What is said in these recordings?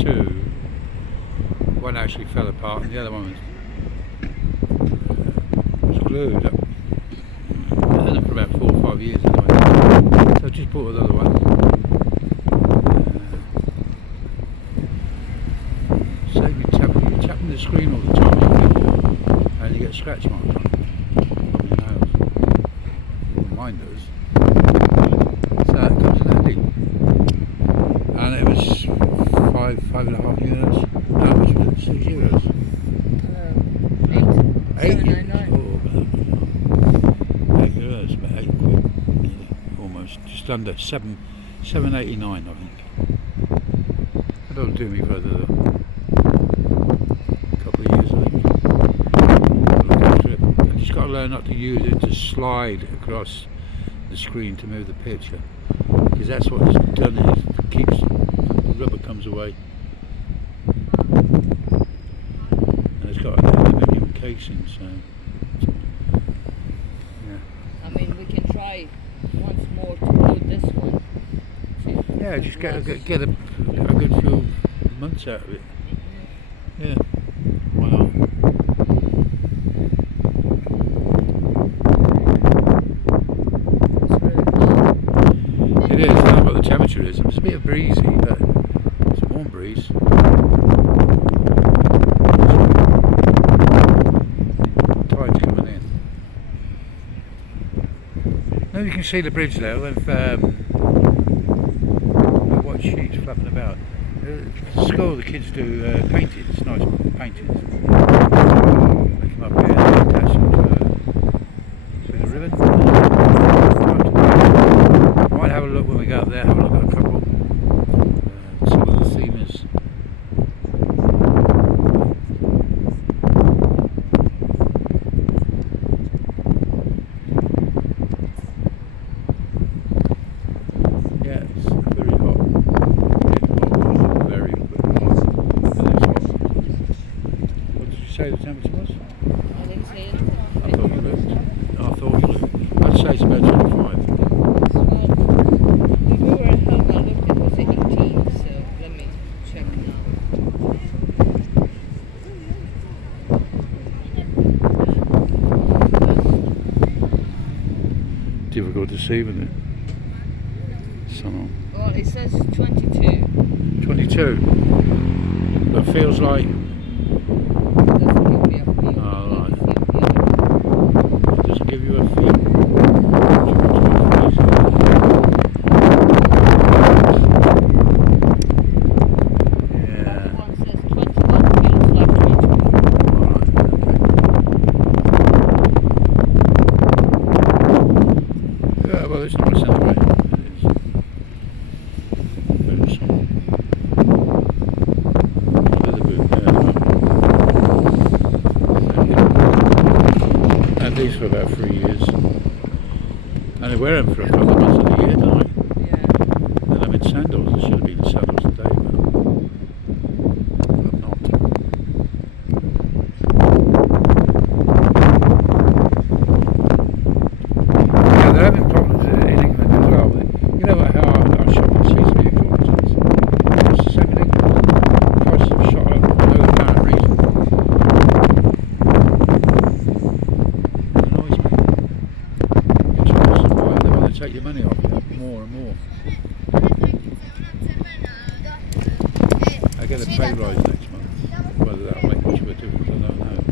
two. One actually fell apart and the other one was glued up. I had them for about 4 or 5 years anyway. So I just bought another one. Save me tapping the screen all the time, and you get scratch marks on your nails. Well, mine does. So it comes in handy. And it was 5.5 units. That was €6. 799. €8, about £8, yeah, almost, just under 7.89, I think. That don't do me further though. A couple of years, I think. Look after it. I just got to learn not to use it to slide across the screen to move the picture, because that's what it's done. It keeps the rubber comes away. And it's got an aluminium casing, so. I mean, we can try once more to load this one. Yeah, just get a good few months out of it. Yeah, why not? It is, I don't know what the temperature is. It's a bit breezy, but it's a warm breeze. Tide's coming in. Now you can see the bridge there with white sheets flapping about. At school the kids do paintings, nice paintings. They come up here and attach them to a ribbon. Might have a look when we go up there, have a look at a couple. See what the theme is. Yeah, it's very hot. Very hot. And it's hot. What did you say the temperature was? I didn't say it. I thought you looked. I'd say it's about 25. Well, when we were at home, I looked, it was 18, so let me check now. Difficult to see with it. Sun on. Well, it says 22. 22. That feels like. Doesn't give me a feel. Oh, right. It It doesn't give you a feel. Yeah. one says 21 feels like 22. Alright, okay. Yeah, well, it's nice anyway. It is. Very sunny. Leather boot there. Had these for about 3 years. And I wear them for a couple of months of the year, don't I? Yeah. Then I'm in sandals. I should have been in sandals today, but I'm not. Yeah, they're having problems in England as well. You know how our shopping seems to be exorbitant. It's the same in England. Prices have shot up for no apparent reason. It annoys me. You're trying to survive, they want to take your money off you more and more. I get a pay rise next month. Whether that'll make much of a difference, I don't know.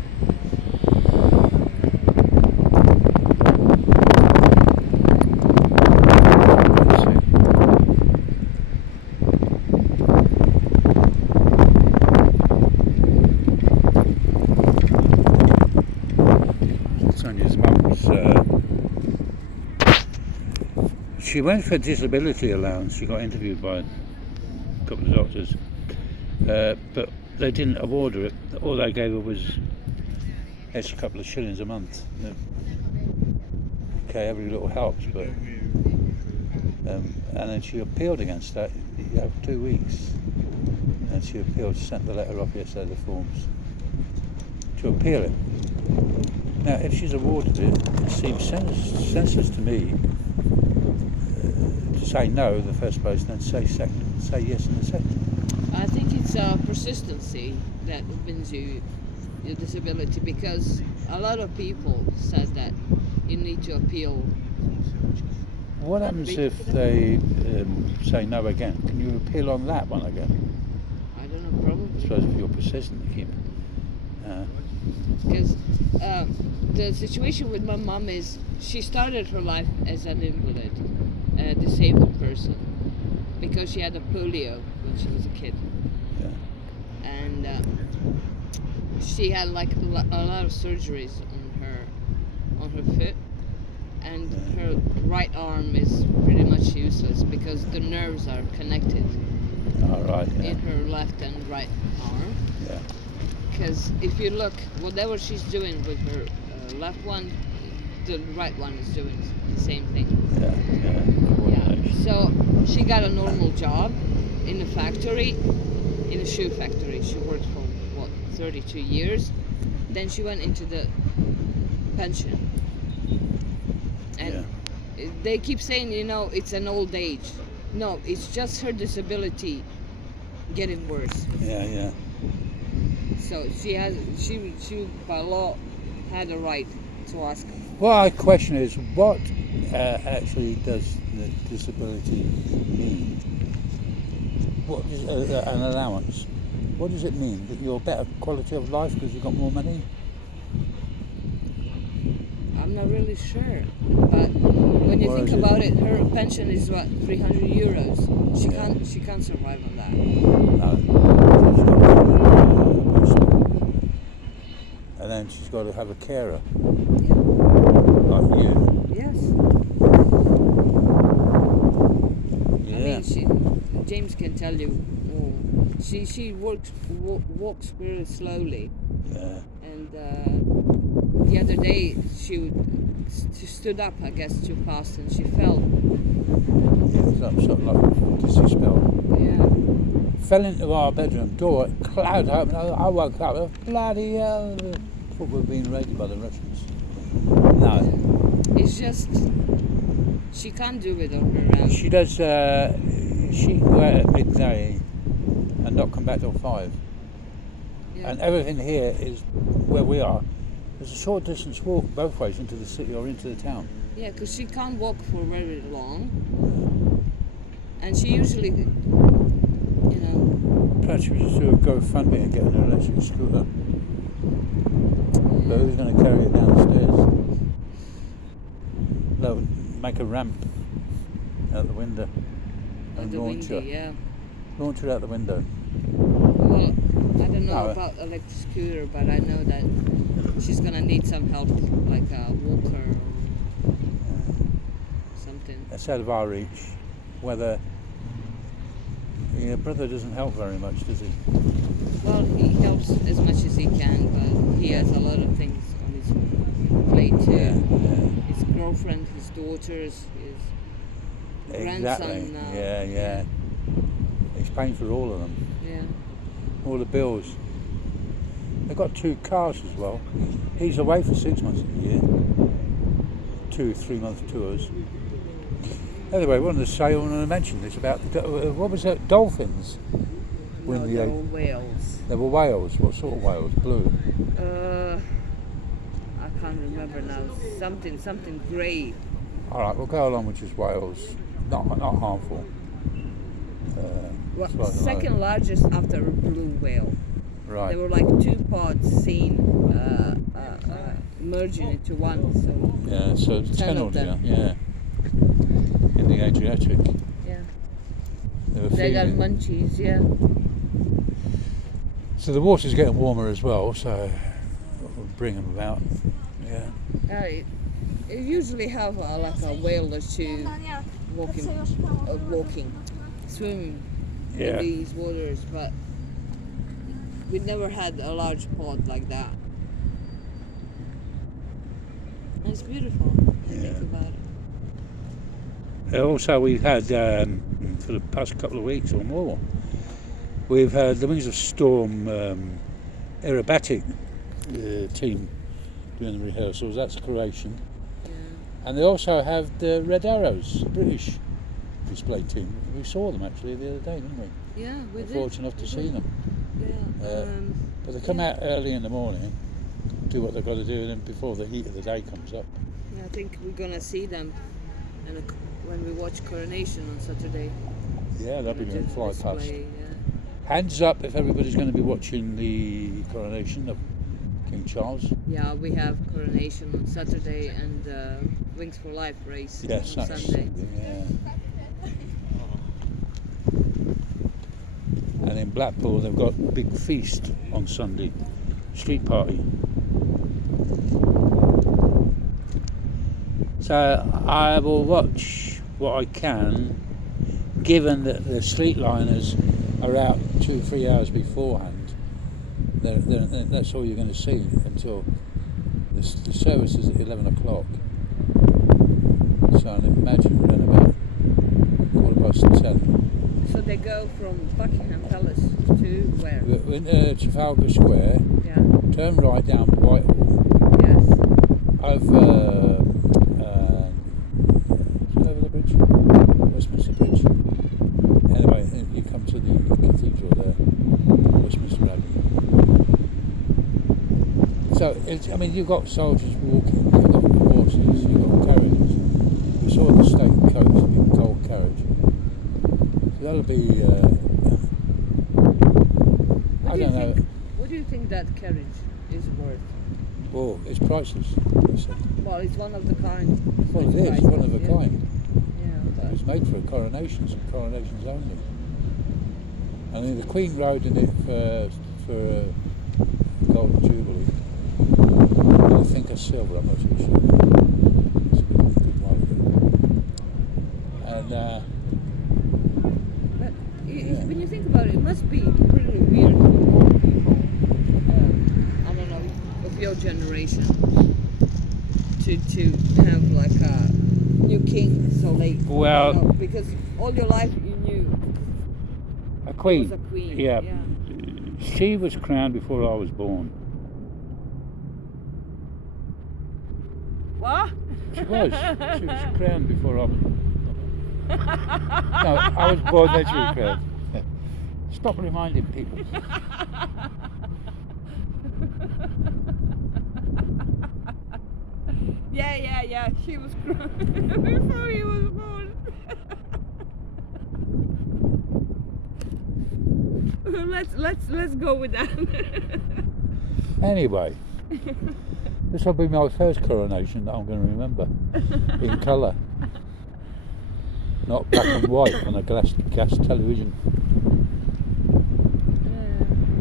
Let's see. Sonia's mum's. She went for disability allowance. She got interviewed by a couple of doctors, but they didn't award her it. All they gave her was extra couple of shillings a month. Okay, every little helps, but and then she appealed against that. You have 2 weeks, and she appealed. Sent the letter off yesterday, the forms to appeal it. Now, if she's awarded it, it seems senseless to me to say no the first place, and then say yes in the second. I I think it's persistency that wins you your disability, because a lot of people said that you need to appeal. What happens if they say no again? Can you appeal on that one again? I don't know, I probably. suppose if you're persistent, you keep. Because the situation with my mom is she started her life as an invalid, a disabled person, because she had a polio when she was a kid. Yeah. And she had like a lot of surgeries on her foot, and her right arm is pretty much useless because the nerves are connected All right. Yeah. in her left and right arm. Yeah. Because if you look, whatever she's doing with her left one, the right one is doing the same thing. Yeah. Coordination. So she got a normal job in a factory, in a shoe factory. She worked for 32 years. Then she went into the pension. And they keep saying, it's an old age. No, it's just her disability getting worse. Yeah. So she by law had a right to ask. Well, my question is, what actually does the disability mean? What is an allowance? What does it mean? That you're better quality of life because you've got more money? I'm not really sure, but when you Or think is it- about it, her pension is what, 300 euros. Yeah. She can't survive on that. No. And then she's got to have a carer, like you. Yes. Yeah. I mean, James can tell you more. She walks very slowly, Yeah. and the other day she stood up, I guess, too fast, and she fell. Yeah, it's sort of like dizzy spell. Yeah. Fell into our bedroom door, cloud open. I woke up, bloody hell. Thought we were being raided by the Russians. No. It's just she can't do it on her own. She does, she can go out at midday and not come back till 5. Yeah. And everything here is where we are. There's a short distance walk both ways into the city or into the town. Yeah, because she can't walk for very long, and she usually, Perhaps we should do a GoFundMe and get an electric scooter. But who's going to carry it down the stairs? No, make a ramp out the window and the launch windy, her. yeah. Launch her out the window. Well, I don't know No. about electric scooter, but I know that she's gonna need some help, like a walker or something. That's out of our reach. Whether your brother doesn't help very much, does he? Well, he helps as much as he can, but he has a lot of things on his plate too. Yeah. His girlfriend, his daughters, his Exactly. grandson now. Yeah. He's paying for all of them. Yeah. All the bills. They've got 2 cars as well. He's away for 6 months of the year. 2 3-month tours. Anyway, one of the say I wanted to mention this about what was it? Dolphins. No, they're all whales. They were whales. What sort of whales? Blue. I can't remember now. Something grey. All right, we'll go along with just whales. Not harmful. Well, something like second largest after a blue whale. that. Right. There were like 2 pods seen merging into one. So Yeah. So 10 of altogether. them. Yeah. In the Adriatic. yeah, They were they got feeding. munchies. Yeah. So the water's getting warmer as well, so we'll bring them about. Yeah. You usually have like a whale or 2 swimming in Yeah. these waters, but we never had a large pod like that. And it's beautiful when you think about it. Also, we've had for the past couple of weeks or more, we've had the Wings of Storm aerobatic team doing the rehearsals. That's Croatian, Yeah. and they also have the Red Arrows, British display team. We saw them actually the other day, didn't we? Yeah, we We're did. fortunate enough to see them. Yeah. But they come yeah. out early in the morning, do what they've got to do, and then before the heat of the day comes up. I think we're gonna see them when we watch Coronation on Saturday. Yeah, they'll be doing fly Display, past. yeah. Hands up if everybody's going to be watching the coronation of King Charles. Yeah, we have Coronation on Saturday and Wings for Life race Yes, on that's Sunday. yeah. And in Blackpool they've got a big feast on Sunday, street party. So I will watch what I can, given that the streetliners are out 2-3 hours beforehand. That's all you're going to see until the service is at 11 o'clock. So I'd imagine then about 10:15. So they go from Buckingham Palace to where? We're in Trafalgar Square, Yeah. turn right down Whitehall, Yes. over the bridge, Westminster Bridge. Anyway, you come to the cathedral there, Westminster Abbey. So, you've got soldiers walking, you've got horses, you've got carriages. We saw the state coach, the big gold carriage. So that'll be, I don't know. What do you think that carriage is worth? Well, it's priceless, they said. Well, it's one of the kind. Well, it is, one of a kind. Yeah, but It's made for coronations and coronations only. I mean, the Queen rode in it for Golden Jubilee. I think a silver, I'm not too sure. It's a good one. And but yeah. when you think about it, it must be pretty weird for old people. I don't know, of your generation, to have like a new king so late. Well- You know, because all your life you knew a was queen. a queen. Yeah. She was crowned before I was born. What? She was. She was crowned before I was. No, I was born then she was crowned. Stop reminding people. Yeah. She was crowned before he was born. Let's go with that. Anyway, this will be my first coronation that I'm going to remember in colour, not black and white on a gas television.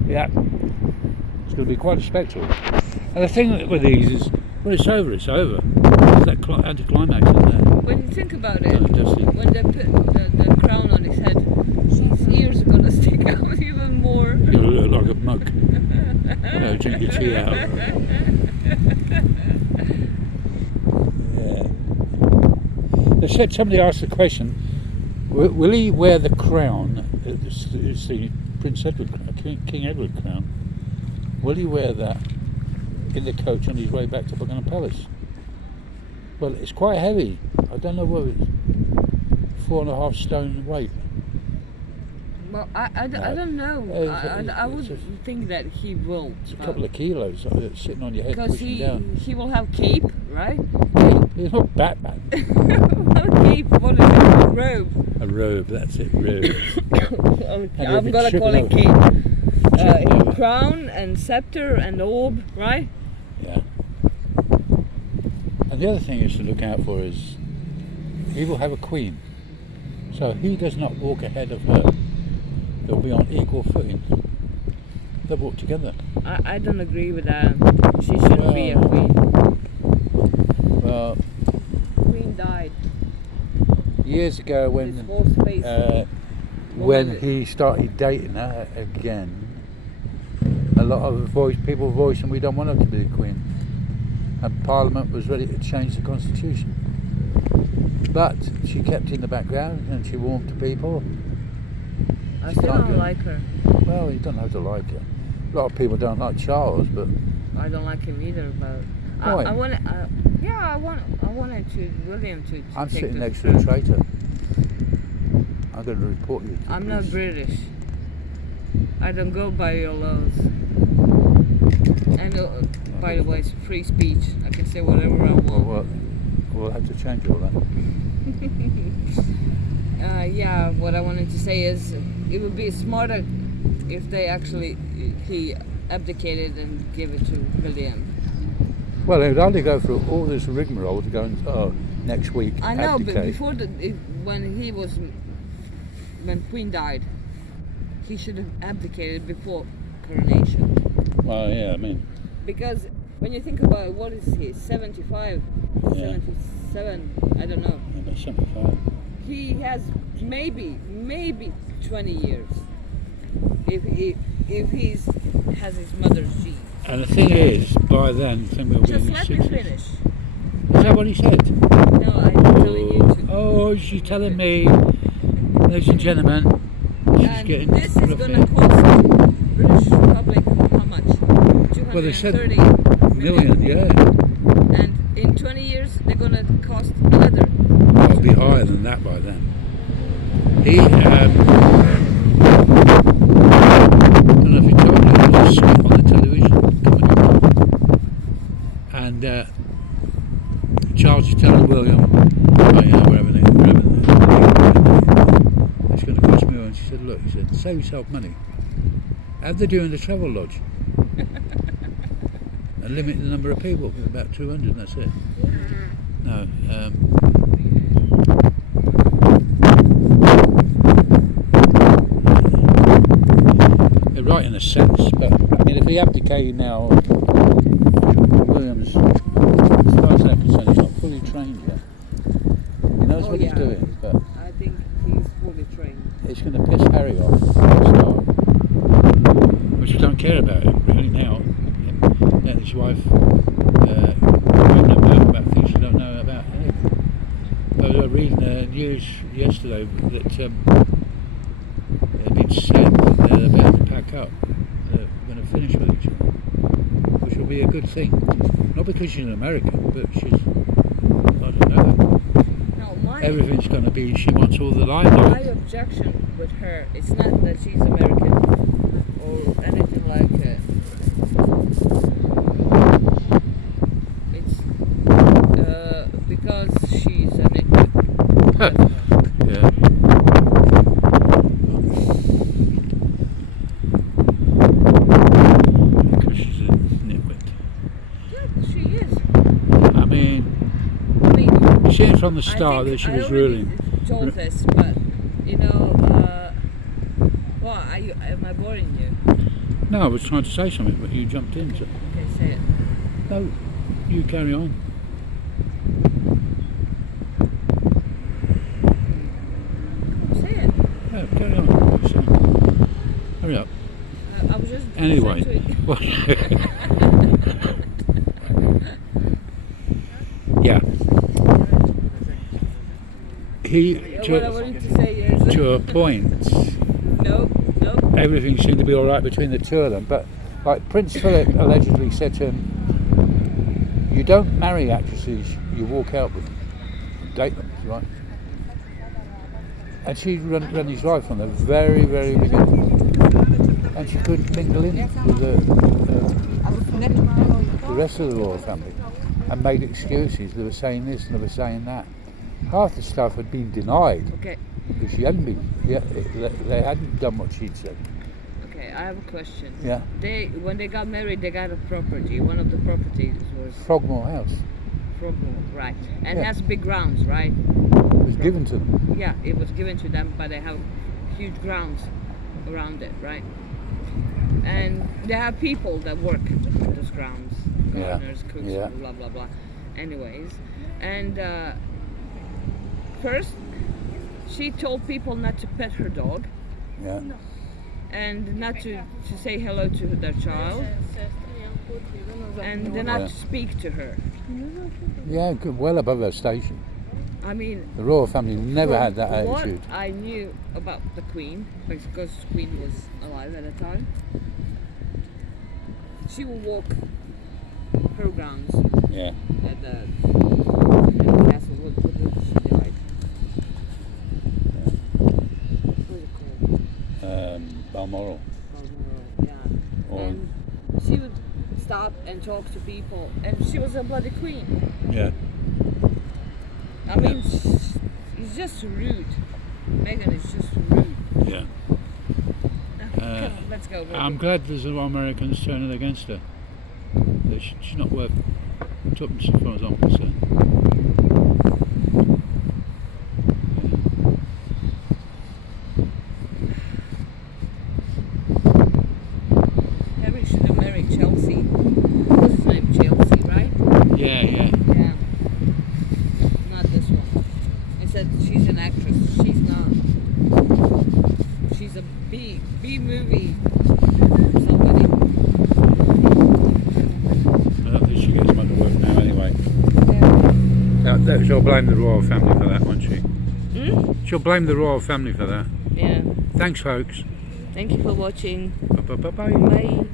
Yeah, it's going to be quite a spectacle. And the thing with these is, when it's over, it's over. There's that anticlimax in there. When you think about it, Yeah, Dusty. when they put the crown on his head, his ears are gonna stick out even more. You'll look like a mug. Drink your tea out. Yeah. They said, somebody asked the question, will he wear the crown? It's the Prince Edward crown, King Edward crown. Will he wear that in the coach on his way back to Buckingham Palace? Well, it's quite heavy. I don't know whether it's 4.5 stone weight. Well, I don't know. I would think that he will. It's a couple of kilos sitting on your head, Because pushing down. he will have cape, right? He's not Batman. Well, cape, what is it? A robe. A robe, that's it, robe. I'm gonna call it cape. Crown and scepter and orb, right? Yeah. And the other thing is to look out for is he will have a queen. So he does not walk ahead of her. They'll be on equal footing. They'll walk together. I don't agree with that. She shouldn't be a queen. Well, Queen died. years ago His horse face. when he started dating her again, a lot of people voicing we don't want her to be the queen. And Parliament was ready to change the constitution. But she kept in the background and she warmed to people. I She still can't don't do- like her. Well, you don't have to like her. A lot of people don't like Charles, but I don't like him either. But Why? I wanted William to I'm take sitting the next to a traitor. I'm going to report you. To I'm the not police. British. I don't go by your laws. And by the way, it's free speech. I can say whatever I want. Well, we'll have to change all that. Yeah, what I wanted to say is it would be smarter if he abdicated and gave it to William. Well, it would only go through all this rigmarole to go and next week. I know, abdicate. but before when Queen died, he should have abdicated before coronation. Well, yeah, I mean, Because when you think about it, what is he? 75, Yeah. 77, I don't know. about 75. He has maybe 20 years if he's has his mother's gene. And the thing is, by then, I think we'll be Just in the let me 60s. finish. Is that what he said? No, I'm telling you to. Oh, she's telling me, ladies and gentlemen, she's And getting this is rough going here. to cost British Republic how much? 230 Well, they said million. million, yeah. And in 20 years, they're going to cost another. It'll be higher than that by then. He, I don't know if he told you, there was a skit on the television coming up. And Charles is telling William, oh yeah, we're having it's going to cost me. And she said, look, he said, save yourself money. Have they doing the travel lodge? And limit the number of people, about 200, and that's it. No, they're right in a sense, but I mean, if he abdicated now, Williams, as far as they're concerned, he's not fully trained yet. He knows Oh, what he's yeah. doing, but I think he's fully trained. it's going to piss Harry off at the start. Which we don't care about him really now. Let his wife about things she don't know about him. I was reading the news yesterday that it had been said that they're about to pack up. They're going to finish with each other, which will be a good thing. Not because she's an American, but she's, I don't know. No, Everything's going to be, she wants all the my limelight. objection with her, it's not that she's American or anything like it. It's because she's an Inuit. Yeah. Because she's a nitwit. Yeah, she is. I mean, I mean, you see it from the I start think that she I was already ruling. told this, but you know, well, am I boring you? No, I was trying to say something, but you jumped in. So. Okay, say it. No, you carry on. Say it. No, carry on. So, hurry up. I was just Anyway. saying to it. Well, yeah. He, What I wanted to say is to a point, no. everything seemed to be all right between the two of them. But like Prince Philip allegedly said to him, "You don't marry actresses; you walk out with them, date them, right?" And she run his life from the very, very beginning, and she couldn't mingle in with the rest of the royal family, and made excuses. They were saying this and they were saying that. Half the stuff had been denied Okay. because she hadn't been. Yeah, they hadn't done what she'd said. Okay, I have a question. Yeah, When they got married, they got a property. One of the properties was Frogmore House. Frogmore, right? And Yeah. has big grounds, right? It was given to them. Yeah, it was given to them, but they have huge grounds around it, right? And they have people that work on those grounds, Yeah. gardeners, cooks, Yeah. blah blah blah. Anyways, and first she told people not to pet her dog Yeah, and not to say hello to their child and not Yeah. to speak to her. yeah, good, well above her station. I mean, The royal family never from had that what attitude. I knew about the Queen, because the Queen was alive at the time, she would walk her grounds Yeah, at the castle. What did she died? Balmoral. Yeah. Or, And she would stop and talk to people, and she was a bloody queen. yeah. I mean, it's just rude. Meghan is just rude. Yeah. Come on, let's go. I'm baby. glad there's no Americans turning against her. That she's not worth tuppence as far as I'm concerned. Harry should have married Chelsea. What's his name? Chelsea, right? Yeah, yeah. Yeah. Not this one. I said she's an actress. She's not. She's a B movie somebody. I don't think she gets much work now anyway. Yeah. She'll blame the royal family for that, won't she? Hmm? She'll blame the royal family for that. Yeah. Thanks, folks. Thank you for watching. Bye-bye. Bye.